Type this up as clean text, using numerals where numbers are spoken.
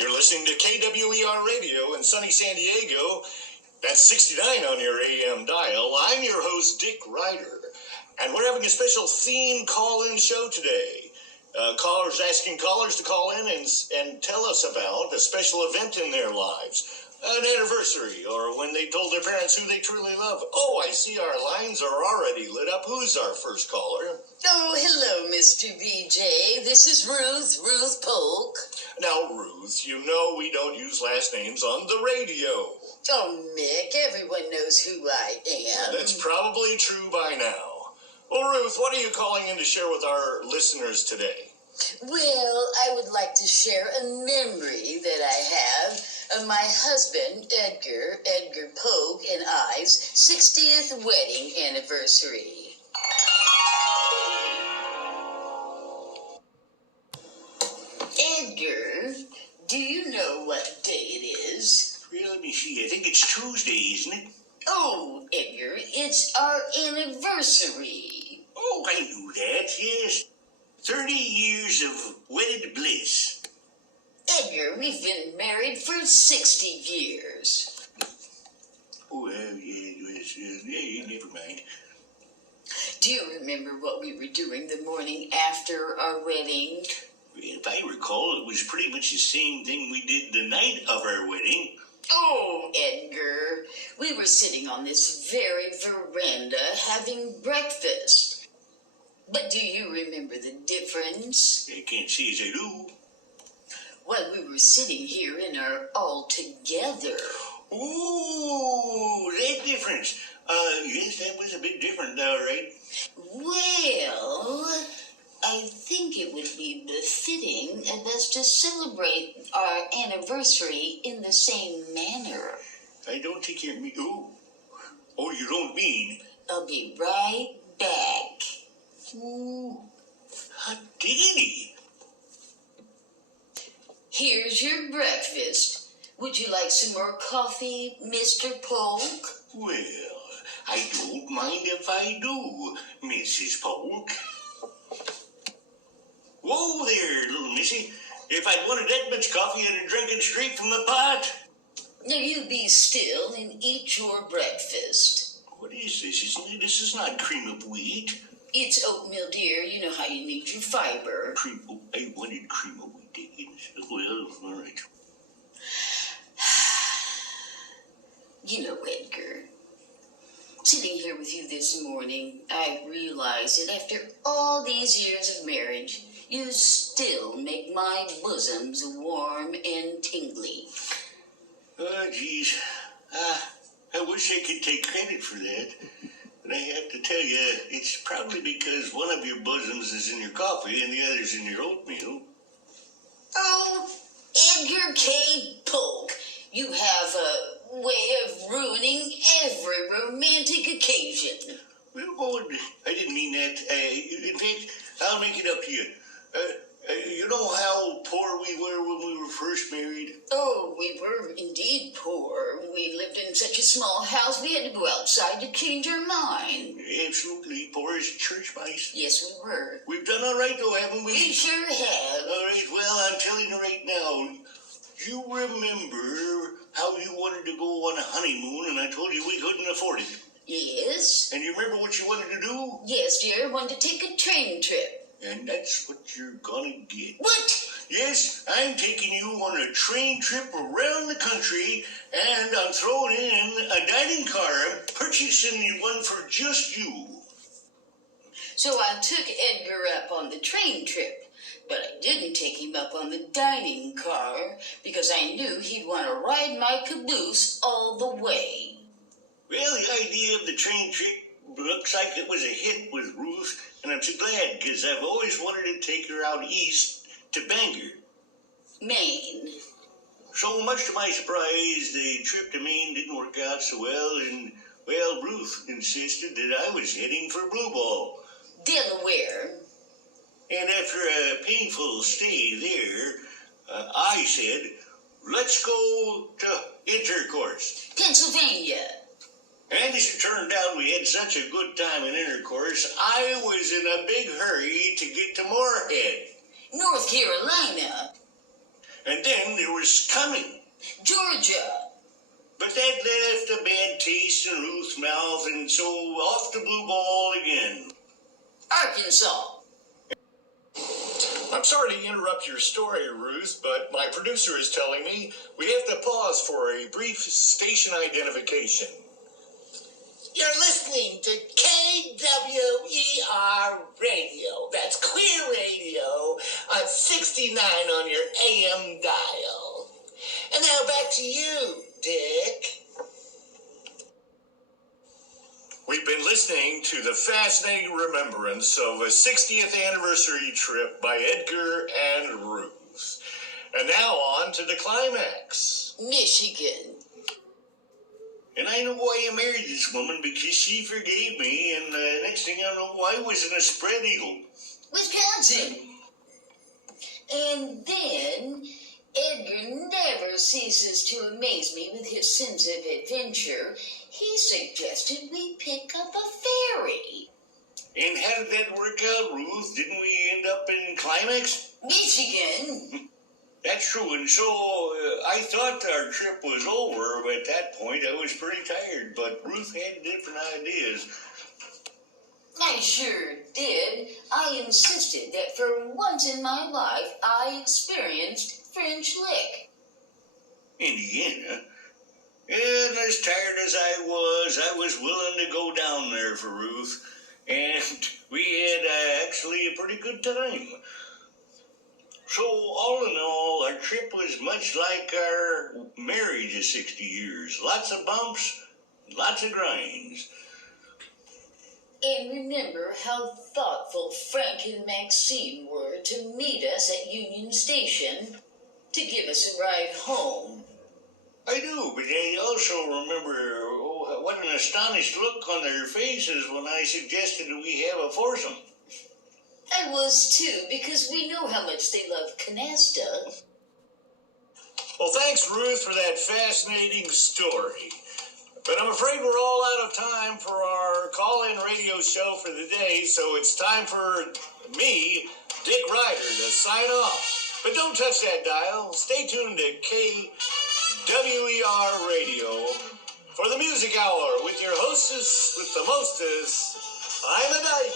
You're listening to KWER Radio in sunny San Diego. That's 69 on your AM dial. I'm your host, Dick Ryder, and we're having a special theme call-in show today. Callers asking callers to call in and tell us about a special event in their lives, an anniversary, or when they told their parents who they truly love. Oh, I see our lines are already lit up. Who's our first caller? Oh, hello, Mr. BJ. This is Ruth Polk. Now, Ruth, you know we don't use last names on the radio. Oh, Mick, everyone knows who I am. That's probably true by now. Well, Ruth, what are you calling in to share with our listeners today? Well, I would like to share a memory that I have of my husband, Edgar Polk, and I's 60th wedding anniversary. Edgar, do you know what day it is? Well, let me see. I think it's Tuesday, isn't it? Oh, Edgar, it's our anniversary. Oh, I knew that, yes. 30 years of wedded bliss. Edgar, we've been married for 60 years. Oh, yeah, never mind. Do you remember what we were doing the morning after our wedding? If I recall, it was pretty much the same thing we did the night of our wedding. Oh, Edgar, we were sitting on this very veranda having breakfast. But do you remember the difference? I can't say as I do. Well, we were sitting here in our all together. Ooh, that difference. Yes, that was a bit different, all right. Well, I think it would be befitting of us to celebrate our anniversary in the same manner. I don't think you mean... Oh, you don't mean... I'll be right back. Ooh, hot diggity. Here's your breakfast. Would you like some more coffee, Mr. Polk? Well, I don't mind if I do, Mrs. Polk. Whoa there, little missy. If I'd wanted that much coffee, I'd have drunk it straight from the pot. Now you be still and eat your breakfast. What is this? This is not cream of wheat. It's oatmeal, dear. You know how you need your fiber. I wanted cream of wheat. Well, all right. You know, Edgar, sitting here with you this morning, I realize that after all these years of marriage, you still make my bosoms warm and tingly. Oh, geez. I wish I could take credit for that. But I have to tell you, it's probably because one of your bosoms is in your coffee and the other's in your oatmeal. Oh, Edgar K. Polk, you have a way of ruining every romantic occasion. Well, I didn't mean that. In fact, I'll make it up to you. You know how poor we were when we were first married? Oh, we were indeed poor. We lived in such a small house, we had to go outside to change our mind. Absolutely, poor as church mice. Yes, we were. We've done all right, though, haven't we? We sure have. All right, well, I'm telling you right now, you remember how you wanted to go on a honeymoon, and I told you we couldn't afford it. Yes. And you remember what you wanted to do? Yes, dear, I wanted to take a train trip. And that's what you're gonna get. What? Yes, I'm taking you on a train trip around the country, and I'm throwing in a dining car. I'm purchasing you one for just you. So I took Edgar up on the train trip, but I didn't take him up on the dining car because I knew he'd want to ride my caboose all the way. Well, the idea of the train trip looks like it was a hit with Ruth, and I'm so glad, because I've always wanted to take her out east to Bangor. Maine. So much to my surprise, the trip to Maine didn't work out so well, and, well, Ruth insisted that I was heading for Blue Ball. Delaware. And after a painful stay there, I said, let's go to Intercourse. Pennsylvania. And as it turned out, we had such a good time in Intercourse, I was in a big hurry to get to Moorhead. North Carolina. And And then there was coming. Georgia. But that left a bad taste in Ruth's mouth, and so off the blue ball again. Arkansas. I'm sorry to interrupt your story, Ruth, but my producer is telling me we have to pause for a brief station identification. You're listening to KWER Radio. That's Queer Radio on 69 on your AM dial. And now back to you, Dick. We've been listening to the fascinating remembrance of a 60th anniversary trip by Edgar and Ruth. And now on to the climax. Michigan. And I know why I married this woman, because she forgave me, and next thing I know, I was in a spread eagle. Wisconsin. And then Edgar never ceases to amaze me with his sense of adventure. He suggested we pick up a ferry. And how did that work out, Ruth? Didn't we end up in climax? Michigan. That's true, and so I thought our trip was over, but at that point I was pretty tired, but Ruth had different ideas. I sure did. I insisted that for once in my life I experienced French lick. Indiana? And as tired as I was willing to go down there for Ruth, and we had actually a pretty good time. So, all in all, our trip was much like our marriage of 60 years. Lots of bumps, lots of grinds. And remember how thoughtful Frank and Maxine were to meet us at Union Station to give us a ride home. I do, but I also remember what an astonished look on their faces when I suggested that we have a foursome. I was too, because we know how much they love canasta. Well, thanks, Ruth, for that fascinating story. But I'm afraid we're all out of time for our call-in radio show for the day, so it's time for me, Dick Ryder, to sign off. But don't touch that dial. Stay tuned to KWER Radio for the Music Hour with your hostess with the mostest, I'm a Dyke.